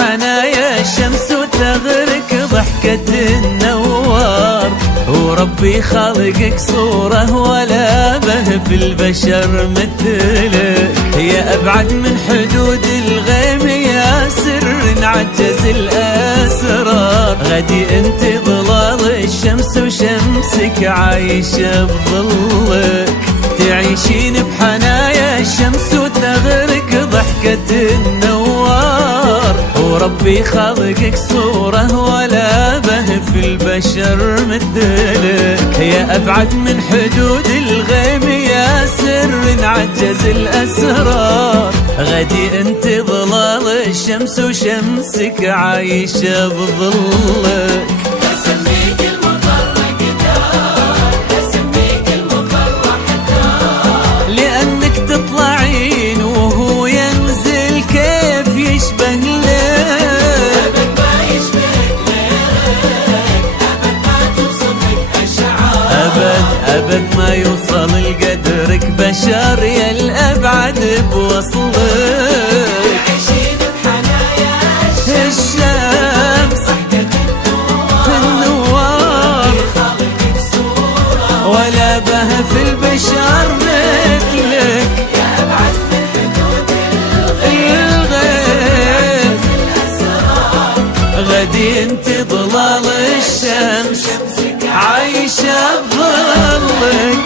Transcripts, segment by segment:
بحنايا الشمس وتغرق ضحكة النوار. وربي خالقك صورة ولا به في البشر مثلك، يا أبعد من حدود الغيم يا سر عجز الأسرار. غدي انت ظلال الشمس وشمسك عايشة بظلك، تعيشين بحنايا الشمس وتغرق ضحكة النوار. وربي خلقك صورة ولا به في البشر مثلك، يا أبعد من حدود الغيم يا سر عجز الأسرار. غدي انت ظلال الشمس وشمسك عايشة بظلك. تطلعين وهو ينزل كيف يشبه لك، أبد ما يشبهك لك، أبد ما توصفك أشعار، أبد ما يوصل لقدرك بشر يا الأبعد بوصلك. تعيشين بحنايا الشمس النوار، خالقك صورة ولا به في البشر مثلك، غدي انت ظلال الشمس عايشة بظلك.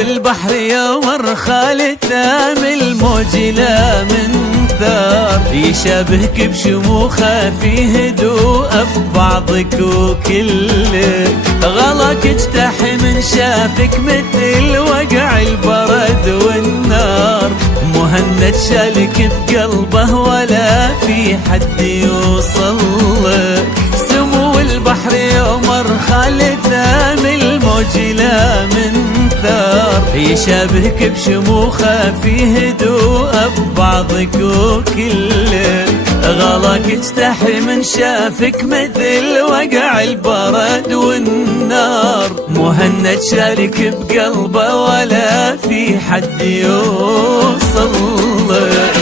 البحر يوم رخال تام الموج لا من ثار، يشابهك بشموخه في هدوء في بعضك وكلك. غلاك اجتاح من شافك مثل وقع البرد والنار، مهند شالك بقلبه ولا في حد يوصلك. سمو البحر يوم رخال تام الموج لا من ثار، يشابهك بشموخه في هدوء ببعضك وكلك. غلاك اجتاح من شافك مثل وقع البرد والنار، مهند شارك بقلبه ولا في حد يوصل لك.